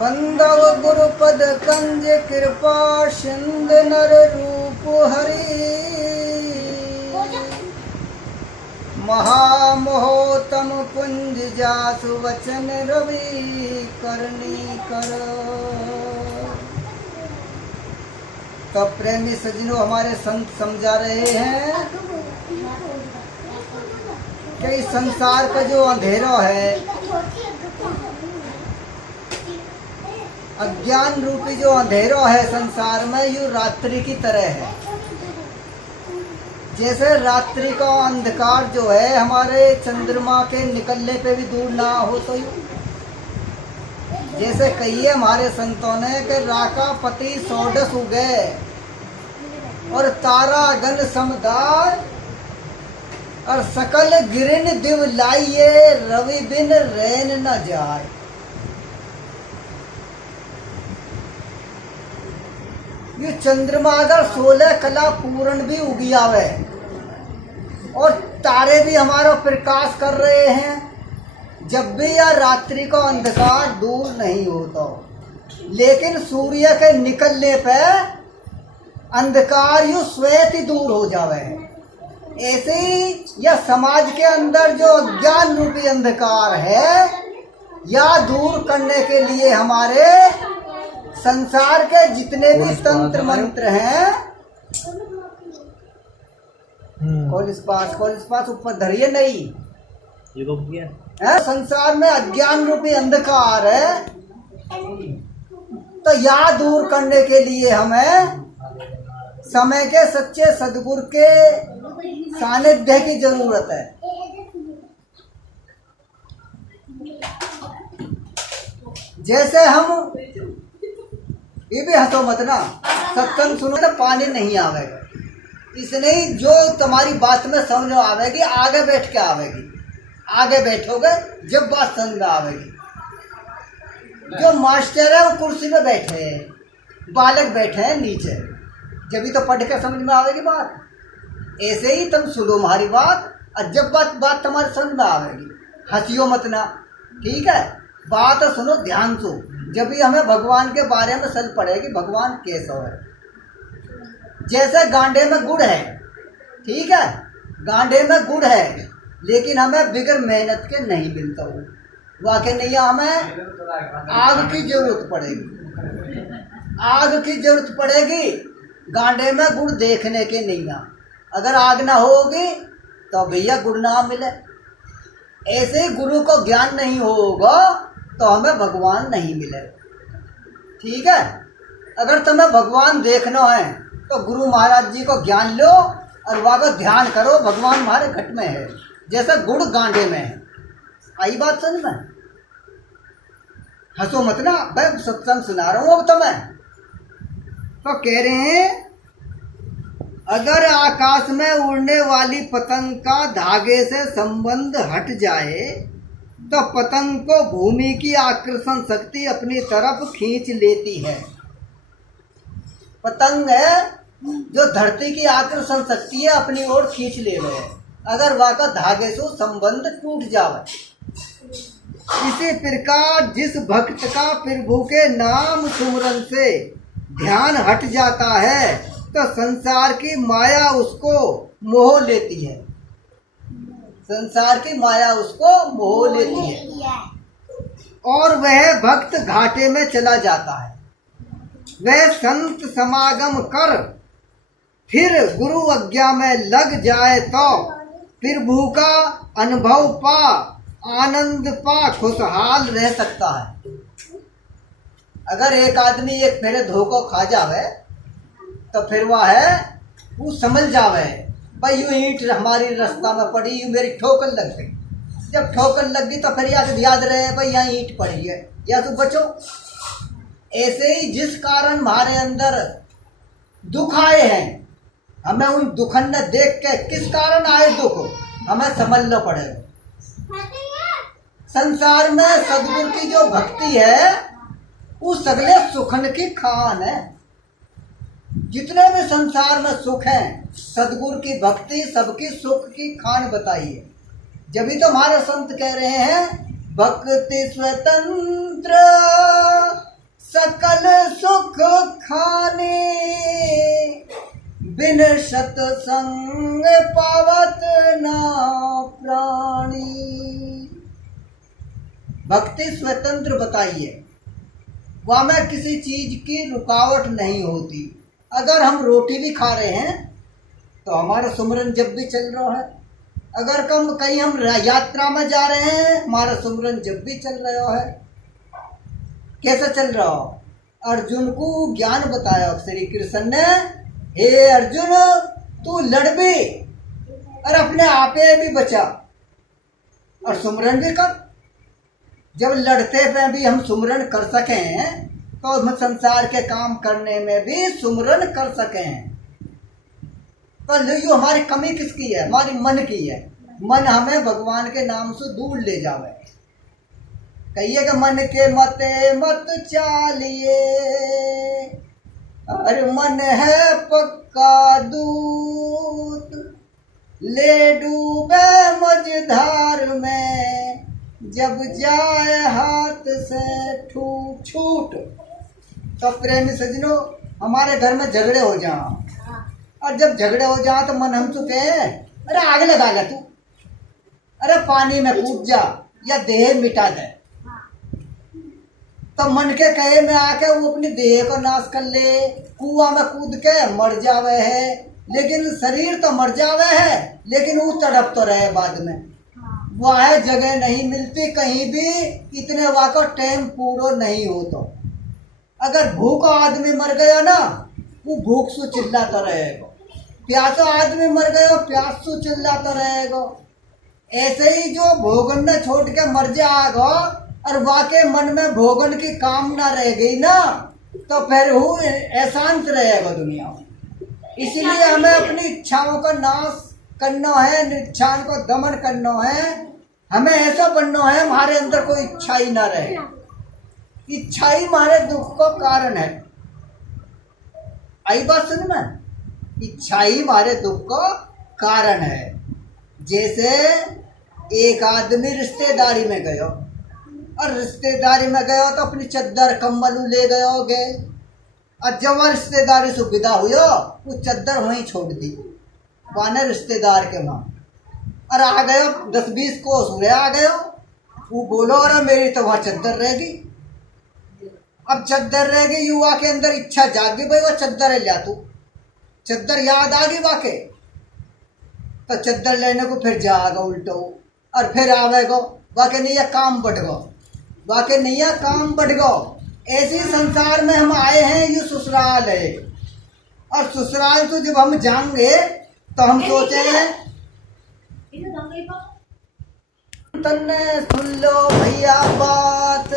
बंदव गुरुपद कंज कृपा सिंध नर रूप हरि महामोहतम पुंज जासु वचन रवि करनी कर। तो प्रेमी सज्जनों, हमारे संत समझा रहे हैं कि इस संसार का जो अंधेरा है, अज्ञान रूपी जो अंधेरा है संसार में, यूं रात्रि की तरह है। जैसे रात्रि का अंधकार जो है हमारे चंद्रमा के निकलने पे भी दूर ना हो, तो जैसे कहिए हमारे संतों ने कि राका पति सौडस उगे और तारा गण समुदाय और सकल गिरिन दिव लाइए, रवि बिन रैन न जाए। ये चंद्रमा अगर 16 कला पूर्ण भी उगी आवे और तारे भी हमारा प्रकाश कर रहे हैं, जब भी यह रात्रि का अंधकार दूर नहीं होता, लेकिन सूर्य के निकलने पे अंधकार यूं श्वेत ही दूर हो जावे। ऐसे ही यह समाज के अंदर जो अज्ञान रूपी अंधकार है, या दूर करने के लिए हमारे संसार के जितने भी तंत्र मंत्र हैं, कॉलेज पास ऊपर धरिए नहीं, ये तो क्या है संसार में अज्ञान रूपी अंधकार है, तो या दूर करने के लिए हमें समय के सच्चे सदगुरु के सानिध्य की जरूरत है। जैसे हम ये भी हंसो मत ना, सत्संग सुनो तो पानी नहीं आवेगा, इसलिए जो तुम्हारी बात में समझ आवेगी आगे बैठ के आवेगी। आगे बैठोगे जब बात समझ में आवेगी। जो मास्टर है वो कुर्सी में बैठे हैं, बालक बैठे हैं नीचे, जब तो पढ़ के समझ में आवेगी बात। ऐसे ही तुम सुनो हमारी बात, और जब बात तुम्हारी समझ में आवेगी, हंसियो मत ना, ठीक है। बात सुनो ध्यान से, जब भी हमें भगवान के बारे में समझ पड़ेगी भगवान कैसा है। जैसे गांडे में गुड़ है, ठीक है, गांडे में गुड़ है, लेकिन हमें बिगर मेहनत के नहीं मिलता वो, वाकई नहीं, हमें आग की जरूरत पड़ेगी। आग की जरूरत पड़ेगी गांडे में गुड़ देखने के नहीं ना, अगर आग ना होगी तो भैया गुड़ ना मिले। ऐसे ही गुरु को ज्ञान नहीं होगा तो हमें भगवान नहीं मिले, ठीक है। अगर तुम्हें भगवान देखना है तो गुरु महाराज जी को ज्ञान लो और वहाँ का ध्यान करो, भगवान हमारे घट में है, जैसे गुड़ गांडे में है। आई बात समझ में? हंसो मत ना, मैं सत्संग सुना रहा हूँ अब तुम्हें। तो कह रहे हैं, अगर आकाश में उड़ने वाली पतंग का धागे से संबंध हट जाए तो पतंग को भूमि की आकर्षण शक्ति अपनी तरफ खींच लेती है। पतंग है जो धरती की आकर्षण शक्ति है अपनी ओर खींच ले रहे हैं, अगर वहाँ का धागे से संबंध टूट जाए। इसी प्रकार जिस भक्त का प्रभु के नाम सुमरन से ध्यान हट जाता है तो संसार की माया उसको मोह लेती है। संसार की माया उसको मोह लेती है और वह भक्त घाटे में चला जाता है। वह संत समागम कर फिर गुरु आज्ञा में लग जाए तो प्रभु का अनुभव पा, आनंद पा, खुशहाल रह सकता है। अगर एक आदमी एक फेरे धोखा खा जावे तो फिर वह है वो समझ जावे भाई यूं ईंट हमारी रास्ता में पड़ी, यूं मेरी ठोकर लग गई। जब ठोकर लग गई तो फिर याद रहे भाई यहाँ ईंट पड़ी है, या तो बचो। ऐसे ही जिस कारण हमारे अंदर दुख आए हैं, हमें उन दुखन ने देख के किस कारण आए दुख हमें समझना पड़ेगा। संसार में सदगुरु की जो भक्ति है वो सगले सुखन की खान है। जितने भी संसार में सुख हैं, सदगुरु की भक्ति सबकी सुख की खान बताइए। जब भी तो हमारे संत कह रहे हैं भक्ति स्वतंत्र सकल सुख खाने, बिन सत्संग पावत ना प्राणी। भक्ति स्वतंत्र बताइए, वहाँ में किसी चीज की रुकावट नहीं होती। अगर हम रोटी भी खा रहे हैं तो हमारा सुमरन जब भी चल रहा है। अगर कहीं हम यात्रा में जा रहे हैं, हमारा सुमरन जब भी चल रहा है। कैसा चल रहा हो? अर्जुन को ज्ञान बताया श्री कृष्ण ने, हे अर्जुन तू लड़ भी और अपने आपे भी बचा और सुमरन भी कर। जब लड़ते पे भी हम सुमरन कर सकें तो हम संसार के काम करने में भी सुमरन कर सकें। तो यो हमारी कमी किसकी है? हमारी मन की है। मन हमें भगवान के नाम से दूर ले जावे। कहिए कि मन के मते मत चालिए, अरे मन है पक्का दूत, ले डूबे मझधार में, जब जाए हाथ से छूट। तो प्रेमी सजनों, हमारे घर में झगड़े हो जाए और जब झगड़े हो जाए तो मन हमसे कहे अरे आग लगा ले तू, अरे पानी में कूद जा या देह मिटा दे। तो मन के कहे में आके वो अपनी देह को नाश कर ले, कुआं में कूद के मर जावे है। लेकिन शरीर तो मर जावे है, लेकिन वो तड़प तो रहे बाद में। वह जगह नहीं मिलती कहीं भी, इतने वाका टाइम पूरा नहीं हो। तो अगर भूखा आदमी मर गया ना, वो भूख से चिल्लाता रहेगा। प्यासा आदमी मर गया, प्यास से चिल्लाता रहेगा। ऐसे ही जो भोगन न छोड़ के मर जाएगा और वाके मन में भोगन की कामना रह गई ना, तो फिर वो अशांत रहेगा दुनिया में। इसीलिए हमें अपनी इच्छाओं का नाश करना है, इच्छाओं को दमन करना है। हमें ऐसा बनना है हमारे अंदर कोई इच्छा ही ना रहे। इच्छा ही हमारे दुख का कारण है। आई बात सुन में, इच्छा ही हमारे दुख का कारण है। जैसे एक आदमी रिश्तेदारी में गया और रिश्तेदारी में गया तो अपनी चद्दर कम्बल ले गए और जब वह रिश्तेदारी से विदा हुआ, वो चद्दर वहीं छोड़ दी वाने रिश्तेदार के वहाँ, और आ गया 10-20 कोस हुए आ गया। वो बोलो अरे मेरी तो वहाँ चद्दर रहेगी। अब चद्दर रहेगी, युवा के अंदर इच्छा जाग गई, भाई वो चद्दर लिया तू। चद्दर याद आ गई वाके, तो चद्दर लेने को फिर जाएगा उल्टो और फिर आवेगा वाके नहीं काम बढ़ गो, वाके नहीं काम बढ़ गो। ऐसे संसार में हम आए हैं, ये ससुराल है और ससुराल तो जब हम जाएंगे तो हम सोचेंगे तन्ने सुन लो भैया बात,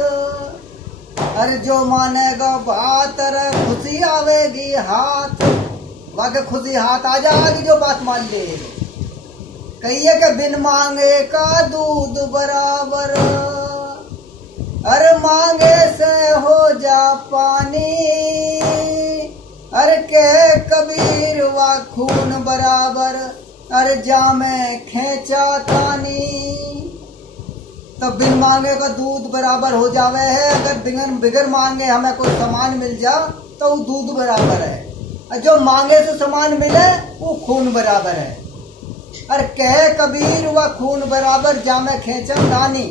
अरे जो मानेगा बात अरे खुशी आवेगी हाथ, वाके खुशी हाथ आ जाएगी जो बात मान ले। कहिए कि बिन मांगे का दूध बराबर, अरे मांगे से हो जा पानी, अरे के कबीर वा खून बराबर, अरे जामे खेचा तानी। तो बिन मांगे का दूध बराबर हो जावे है। अगर बिगर मांगे हमें कोई सामान मिल जा तो वो दूध बराबर है, और जो मांगे से सामान मिले वो खून बराबर है। और कहे कबीर व खून बराबर जामे खेचा तानी।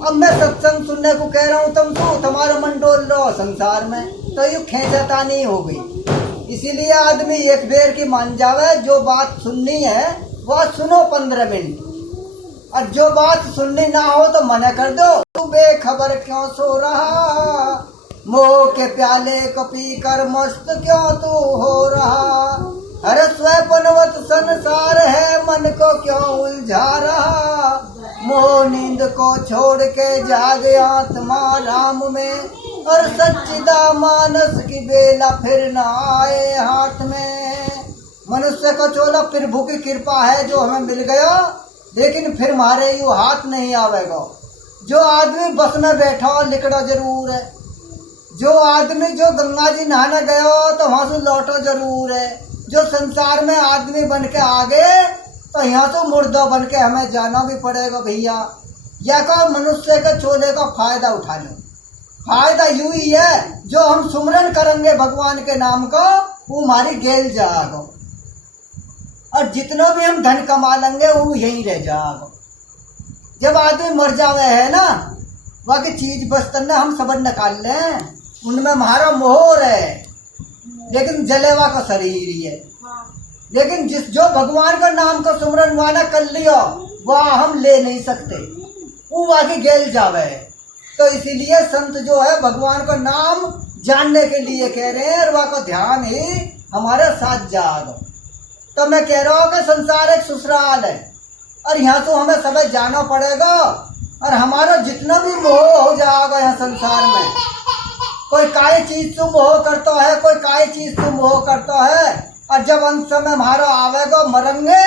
अब मैं सत्संग सुनने को कह रहा हूँ तुमको, तुम्हारा मन डोल लो संसार में, तो ये खेचा तानी हो गई। इसीलिए आदमी एक बेर की मान जावे, जो बात सुननी है वह सुनो 15 मिनट, और जो बात सुननी ना हो तो मना कर दो। तू बेखबर क्यों सो रहा, मोह के प्याले को पी कर मस्त क्यों तू हो रहा, अरे स्वपनवत संसार है मन को क्यों उलझा रहा, मोह नींद को छोड़ के जागे आत्मा राम में, और सच्चिदा मानस की बेला फिर न आए हाथ में। मनुष्य को चोला प्रभु की कृपा है जो हमें मिल गया, लेकिन फिर हमारे यू हाथ नहीं आवेगा। जो आदमी बस में बैठा लिकड़ा जरूर है, जो आदमी जो गंगा जी नहाने गया तो वहां से लौटो जरूर है। जो संसार में आदमी बन के आ गए तो यहाँ से मुर्दा बन के हमें जाना भी पड़ेगा भैया। या को मनुष्य के चोले का फायदा उठा लो। फायदा यूं ही है, जो हम सुमरन करेंगे भगवान के नाम को, वो हमारी गेल जाएगा, और जितना भी हम धन कमा लेंगे वो यहीं रह जाएगा। जब आदमी मर जावे है ना, बाकी चीज बर्तन हम सब निकाल लें, उनमें हमारा मोहर है, लेकिन जलेवा का शरीर ही है। लेकिन जो भगवान का नाम का सुमरन वाना कर लियो, वह हम ले नहीं सकते, वो आगे गेल जावे। तो इसीलिए संत जो है भगवान का नाम जानने के लिए कह रहे हैं, और वह का ध्यान ही हमारे साथ जाएगा। तो मैं कह रहा हूँ कि संसार एक ससुराल है, और यहाँ तो हमें सब जाना पड़ेगा, और हमारा जितना भी मोह हो जाएगा यहाँ संसार में, कोई काय चीज से मोह करता है, कोई काय चीज से मोह करता है, और जब अंत समय हमारा आवेगा, मरेंगे,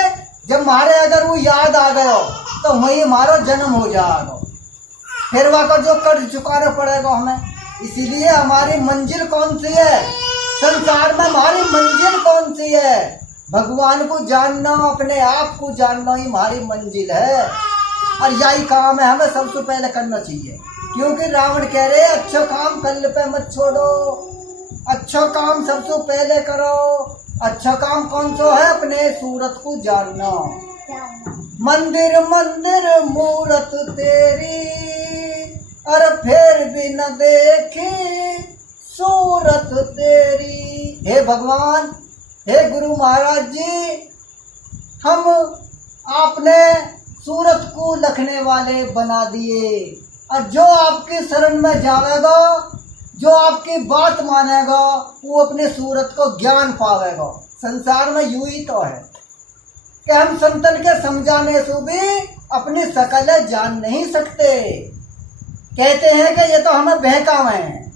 जब हमारे अगर वो याद आ गया तो वही हमारा जन्म हो जाएगा, फिर वह का जो कर्ज चुकाना पड़ेगा हमें। इसीलिए हमारी मंजिल कौन सी है संसार में, हमारी मंजिल कौन सी है? भगवान को जानना, अपने आप को जानना ही हमारी मंजिल है, और यही काम है हमें सबसे पहले करना चाहिए। क्योंकि रावण कह रहे अच्छा काम कल पे मत छोड़ो, अच्छा काम सबसे पहले करो। अच्छा काम कौन सा है? अपने सूरत को जानना। मंदिर मंदिर मूरत तेरी, अरे फिर भी न देखी सूरत तेरी। हे भगवान, हे गुरु महाराज जी, हम आपने सूरत को लखने वाले बना दिए, और जो आपकी शरण में जावेगा, जो आपकी बात मानेगा, वो अपने सूरत को ज्ञान पावेगा। संसार में यूं ही तो है कि हम संतन के समझाने से भी अपनी शकल जान नहीं सकते। कहते हैं कि ये तो हमें बहकावे हैं।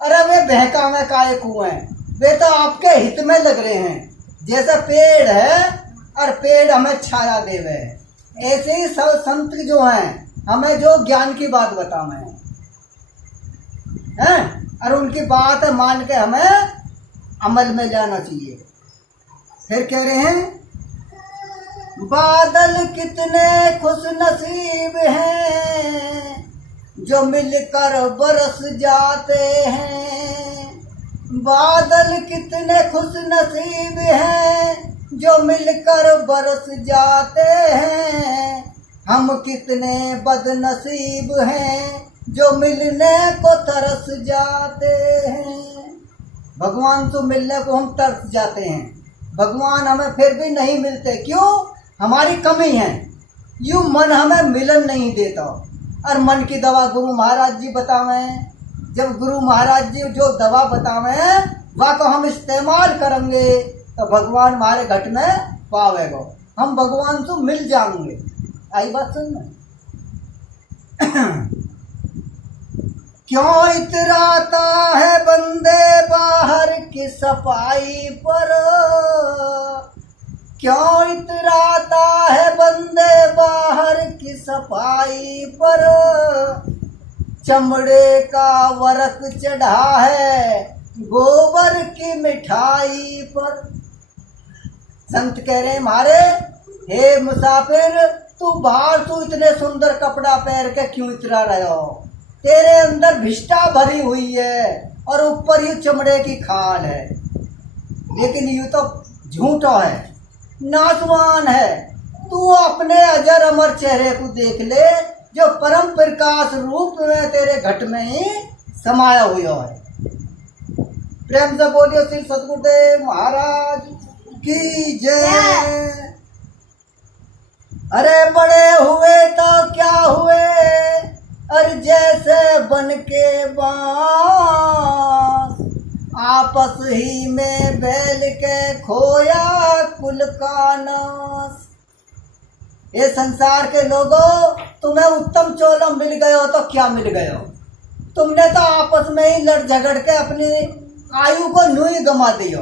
अरे वे बहकावे काहे को हैं? वे तो आपके हित में लग रहे हैं। जैसे पेड़ है और पेड़ हमें छाया देवे, ऐसे ही सब संत जो हैं हमें जो ज्ञान की बात बतावे हैं, और उनकी बात मान के हमें अमल में जाना चाहिए। फिर कह रहे हैं, बादल कितने खुश नसीब हैं जो मिलकर बरस जाते हैं। बादल कितने खुश नसीब हैं जो मिलकर बरस जाते हैं। हम कितने बदनसीब हैं जो मिलने को तरस जाते हैं। भगवान से मिलने को हम तरस जाते हैं, भगवान हमें फिर भी नहीं मिलते। क्यों? हमारी कमी है। यूं मन हमें मिलन नहीं देता, और मन की दवा गुरु महाराज जी बतावे। जब गुरु महाराज जी जो दवा बतावे वह को हम इस्तेमाल करेंगे तो भगवान हमारे घट में पावेगा, हम भगवान से मिल जाएंगे। आई बात सुन। क्यों इतराता है बंदे बाहर की सफाई पर, क्यों इतराता है बंदे बाहर की सफाई पर। चमड़े का वर्क चढ़ा है गोबर की मिठाई पर। संत कह रहे मारे, हे मुसाफिर, तू बाहर तू इतने सुंदर कपड़ा पहन के क्यों इतरा रहे हो? तेरे अंदर भिष्टा भरी हुई है और ऊपर ये चमड़े की खाल है, लेकिन ये तो झूठा है, नासवान है। तू अपने अजर अमर चेहरे को देख ले जो परम प्रकाश रूप में तेरे घट में ही समाया हुआ है। प्रेम से बोलिए श्री सतगुरुदेव महाराज की जय। अरे बड़े हुए तो क्या हुए, अरे जैसे बन के बांस, आपस ही में बैल के खोया कुल का नाश। ये संसार के लोगों, तुम्हें उत्तम चोलम मिल गए हो तो क्या मिल गए हो? तुमने तो आपस में ही लड़ झगड़ के अपनी आयु को यूं ही गंवा दियो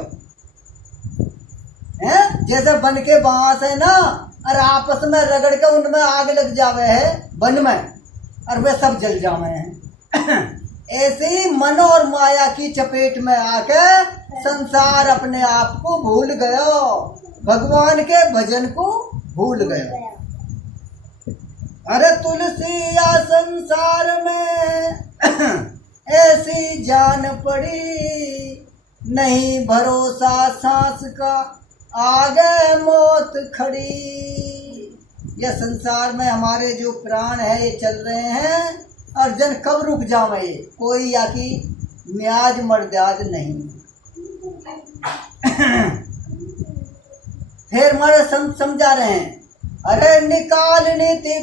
हैं। जैसे बन के बांस है ना, और आपस में रगड़ के उनमें आग लग जावे है बन में, और वे सब जल जावे हैं। ऐसे ही मन और माया की चपेट में आके संसार अपने आप को भूल गया, भगवान के भजन को भूल गया। अरे तुलसी या संसार में ऐसी जान पड़ी, नहीं भरोसा सांस का आगे मौत खड़ी। यह संसार में हमारे जो प्राण है ये चल रहे हैं और जन कब रुक जावे, कोई या की म्याज मर्याद नहीं। फिर हमारे समझा रहे हैं, अरे निकालनी थी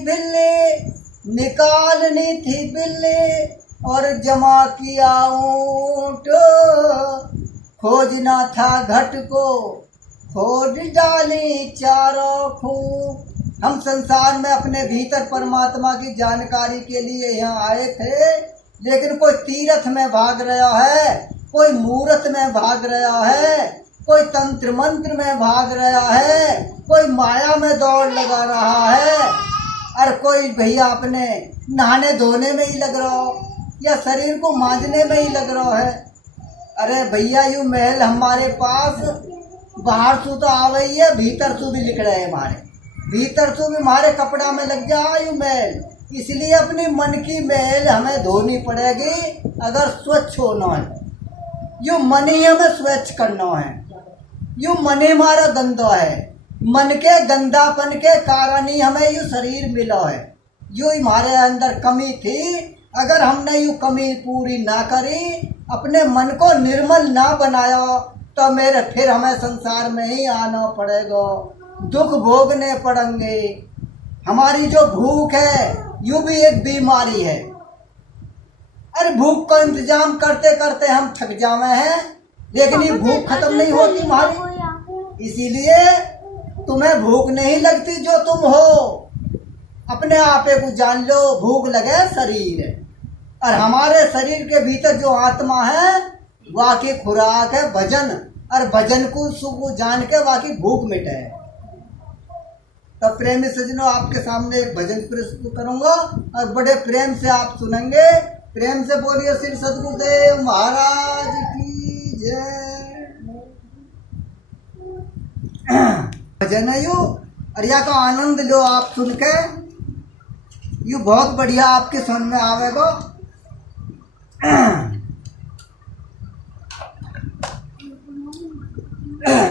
बिल्ली और जमा किया ऊंट, खोजना था घट को खोज डाली चारों खूंट। हम संसार में अपने भीतर परमात्मा की जानकारी के लिए यहाँ आए थे, लेकिन कोई तीर्थ में भाग रहा है, कोई मूर्त में भाग रहा है, कोई तंत्र मंत्र में भाग रहा है, कोई माया में दौड़ लगा रहा है, और कोई भैया अपने नहाने धोने में ही लग रहा हो या शरीर को मांजने में ही लग रहा है। अरे भैया यू महल हमारे पास बाहर से तो आ गई है, भीतर से भी लिख रहे हैं हमारे, भीतर से भी हमारे कपड़ा में लग जा यू महल। इसलिए अपनी मन की महल हमें धोनी पड़ेगी अगर स्वच्छ होना है। यू मन ही हमें स्वच्छ करना है, यू मन ही हमारा गंदा है, मन के गंदापन के कारण ही हमें यू शरीर मिला है। यू हमारे अंदर कमी थी, अगर हमने यू कमी पूरी ना करी, अपने मन को निर्मल ना बनाया, तो मेरे फिर हमें संसार में ही आना पड़ेगा, दुख भोगने पड़ेंगे। हमारी जो भूख है यू भी एक बीमारी है। अरे भूख का इंतजाम करते करते हम थक जावे हैं, लेकिन ये भूख खत्म नहीं होती हमारी। इसीलिए तुम्हें भूख नहीं लगती जो तुम हो, अपने आपे को जान लो, भूख लगे शरीर। और हमारे शरीर के भीतर जो आत्मा है वाकी खुराक है भजन, और भजन को जान के वाकी भूख मिटे। तो प्रेमी सजनों, आपके सामने एक भजन प्रस्तुत करूंगा और बड़े प्रेम से आप सुनेंगे। प्रेम से बोलिए श्री सद्गुरुदेव महाराज की जय। भजन है यू, और या का आनंद लो आप सुन के, यू बहुत बढ़िया आपके सुन में आवेगा।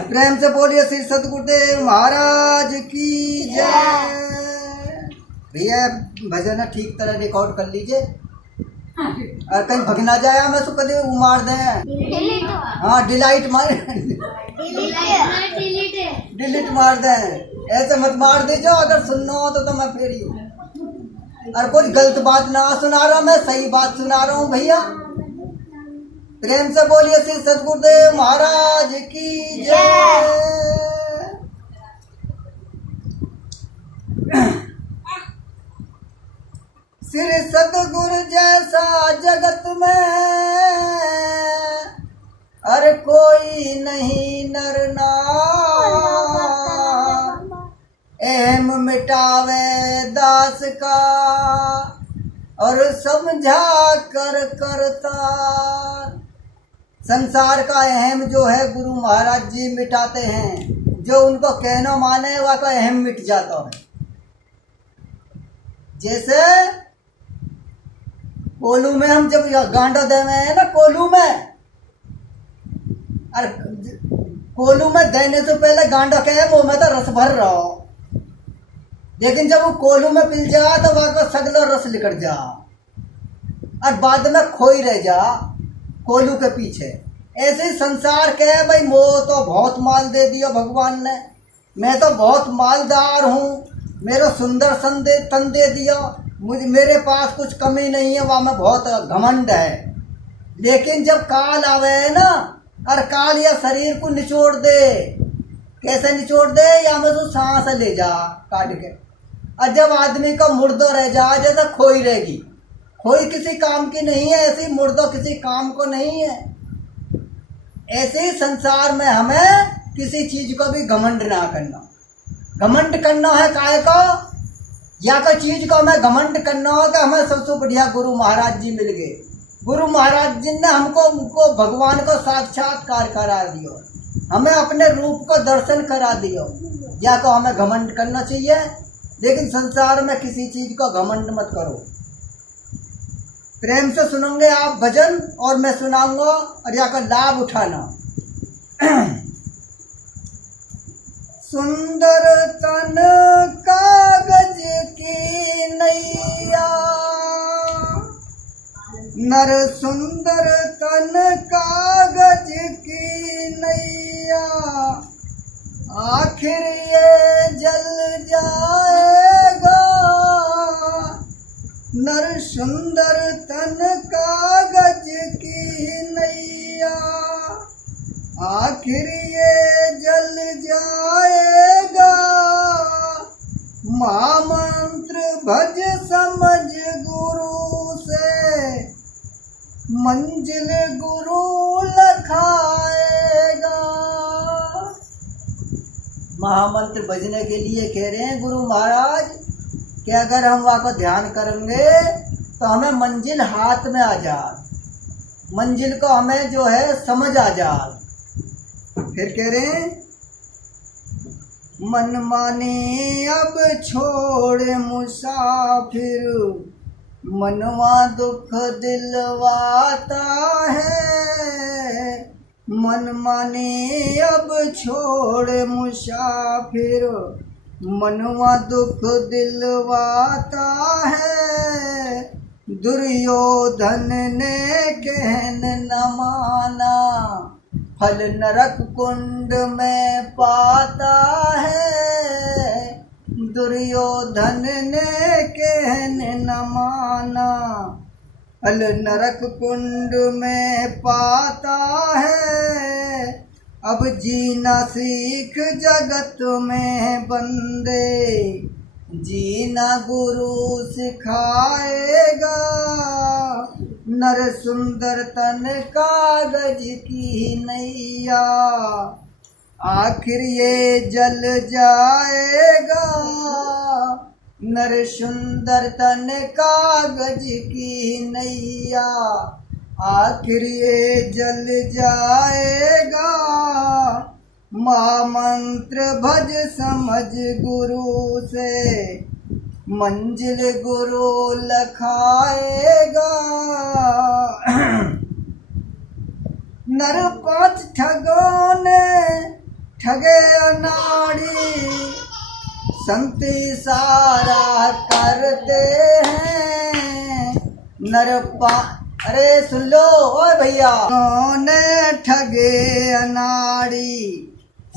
प्रेम से बोलिए श्री सद्गुरुदेव महाराज की जय। भैया भजन ठीक तरह रिकॉर्ड कर लीजिए और कहीं भग ना जाए, हमें तो कभी मार दें। हाँ डिलीट मार, डिलीट मार दें, ऐसे मत मार दीजिए। अगर सुनना हो तो मैं फिर ही, और कोई गलत बात ना सुना रहा, मैं सही बात सुना रहा हूँ भैया। प्रेम से बोलिए श्री सद्गुरुदेव महाराज की जय। श्री सद्गुरु जैसा जगत में अरे कोई नहीं नर नार, अहम मिटावे दास का और समझा कर करता। संसार का अहम जो है गुरु महाराज जी मिटाते हैं, जो उनको कहना माने वह का अहम मिट जाता है। जैसे कोलू में हम जब गांडा देवे हैं ना, कोलू में, और कोलू में देने से पहले गांडा के मुंह में तो रस भर रहा हो, लेकिन जब वो कोलू में पिल जा तो वहां का सगला रस निकल जा और बाद में खोई रह जा कोलू के पीछे। ऐसे ही संसार के भाई, मोह तो बहुत माल दे दिया भगवान ने, मैं तो बहुत मालदार हूँ, मेरा सुंदर तन दे दिया, मुझे मेरे पास कुछ कमी नहीं है, वहाँ में बहुत घमंड है। लेकिन जब काल आवे है ना, और काल या शरीर को निचोड़ दे, कैसे निचोड़ दे, या में तो सांस ले जा काट के, और जब आदमी का मुर्दा रह जा, जैसे खोई रहेगी, खोई किसी काम की नहीं है, ऐसी मुर्दा किसी काम को नहीं है। ऐसे ही संसार में हमें किसी चीज को भी घमंड ना करना। घमंड करना है काय को, या कोई चीज को हमें घमंड करना हो कि हमें सबसे बढ़िया गुरु महाराज जी मिल गए। गुरु महाराज जी ने हमको भगवान को साक्षात्कार करा दियो, हमें अपने रूप को दर्शन करा दियो, या को हमें घमंड करना चाहिए। लेकिन संसार में किसी चीज का घमंड मत करो। प्रेम से सुनोगे आप भजन और मैं सुनाऊंगा और जाकर लाभ उठाना। सुंदर तन कागज की नैया, नर सुंदर तन कागज की नैया, आखिर ये जल जाएगा। नर सुंदर तन कागज की नैया, आखिर ये जल जाएगा। महामंत्र भज समझ गुरु से, मंजिल गुरु लखाएगा। महामंत्र भजने के लिए कह रहे हैं गुरु महाराज कि अगर हम वहाँ को ध्यान करेंगे तो हमें मंजिल हाथ में आ जाए, मंजिल को हमें जो है समझ आ जाए। फिर कह रहे हैं मन माने अब छोड़ मुसाफिर, मनवा दुख दिलवाता है। मन माने अब छोड़ मुसाफिर, मनवा दुख दिलवाता है। दुर्योधन ने कहन न माना, फल नरक कुंड में पाता है। दुर्योधन ने कहन न माना, फल नरक कुंड में पाता है। अब जीना सीख जगत में बंदे, जीना गुरु सिखाएगा। नर सुंदर तन कागज की नैया, आखिर ये जल जाएगा। नर सुंदर तन कागज की नैया, आखिर ये जल जाएगा। महामंत्र भज समझ गुरु से, मंजिल गुरु लखाएगा। नर पांच ठगों ने ठगे अनाड़ी, संत इशारा करते हैं। अरे सुन लो ओए भैया, ने ठगे अनाड़ी,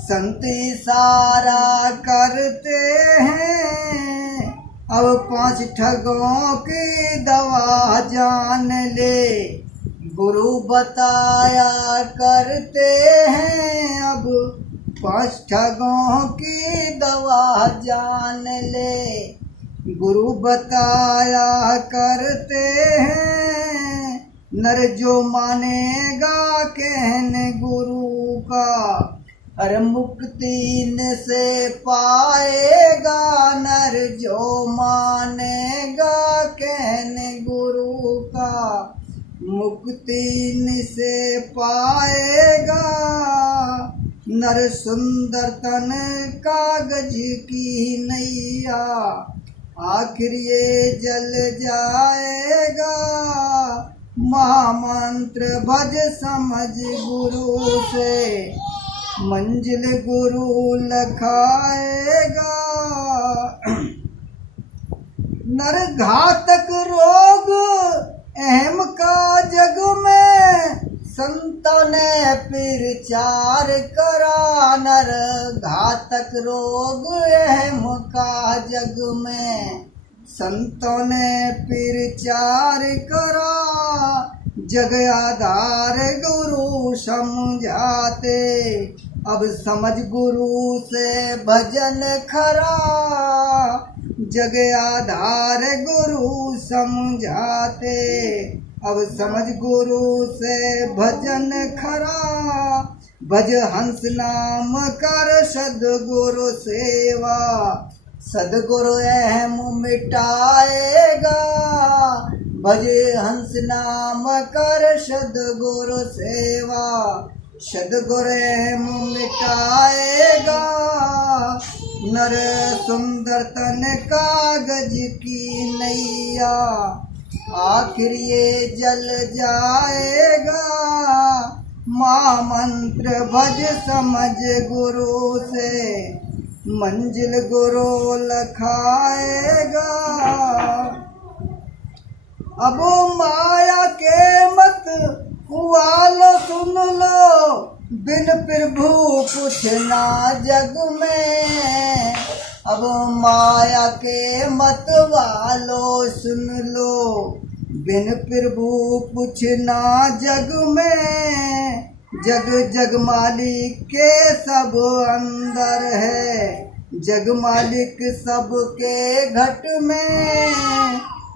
संत इशारा करते हैं। अब पांच ठगों की दवा जान ले, गुरु बताया करते हैं। अब पांच ठगों की दवा जान ले, गुरु बताया करते हैं। नर जो मानेगा कहने गुरु का, हर मुक्ति से पाएगा। नर जो मानेगा कहने गुरु का, मुक्ति से पाएगा। नर सुंदर तन कागज की नैया, आखिर ये जल जाएगा। महामंत्र भज समझ गुरु से, मंजिल गुरु लखाएगा। नर घातक रोग अहम का जग में, संतों ने प्रचार करा। नर घातक रोग अहम का जग में, संतों ने प्रचार करा। जग आधार गुरु समझाते, अब समझ गुरु से भजन खरा। जग आधार गुरु समझाते, अब समझ गुरु से भजन खरा। भज हंस नाम कर सदगुरु सेवा, सदगुरु अहम मिटाएगा। भज हंस नाम कर सदगुरु सेवा, सदगुरु अहम मिटाएगा। नर सुंदर तन कागज की नैया, आखिर ये जल जाएगा। माँ मंत्र भज समझ गुरु से, मंजिल गुरु लखाएगा। अब माया के मत वालो सुन लो, बिन प्रभु कुछ ना जग में। अब माया के मत वालो सुन लो, बिन प्रभु कुछ ना जग में। जग जग मालिक के सब अंदर है, जग मालिक सबके घट में।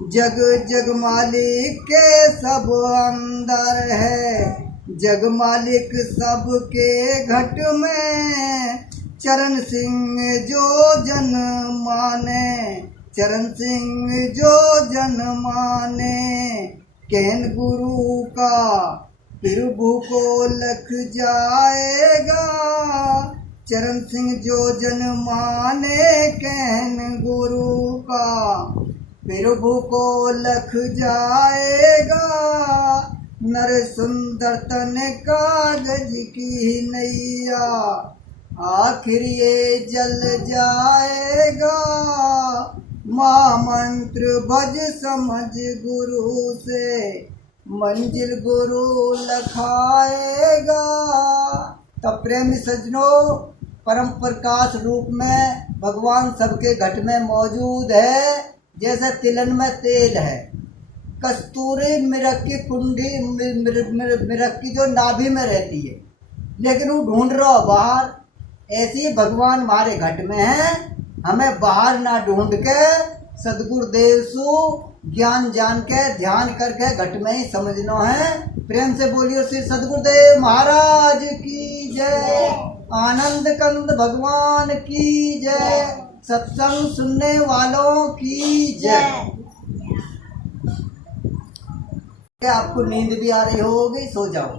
जग जग मालिक के सब अंदर है, जग मालिक सबके घट में। चरण सिंह जो जन माने, चरण सिंह जो जन माने। कहन गुरु का प्रभु को लख जाएगा। चरण सिंह जो जन माने, कहन गुरु का प्रभु को लख जाएगा। नर सुंदर तन कागज की नैया, आखिर ये जल जाएगा। माँ मंत्र भज समझ गुरु से, मंजिल गुरु लखाएगा। तब प्रेमी सज्जनों, परम प्रकाश रूप में भगवान सबके घट में मौजूद है। जैसे तिलन में तेल है, कस्तूरी मिरक की कुंडी मिरक की जो नाभि में रहती है, लेकिन वो ढूंढ रहा हो बाहर। ऐसी भगवान हमारे घट में है, हमें बाहर ना ढूंढ के सदगुरुदेव सु ज्ञान जान के ध्यान करके घट में ही समझना है। प्रेम से बोलिए श्री सदगुरुदेव महाराज की जय। आनंद कंद भगवान की जय। सत्संग सुनने वालों की जय। क्या आपको नींद भी आ रही होगी? सो जाओ।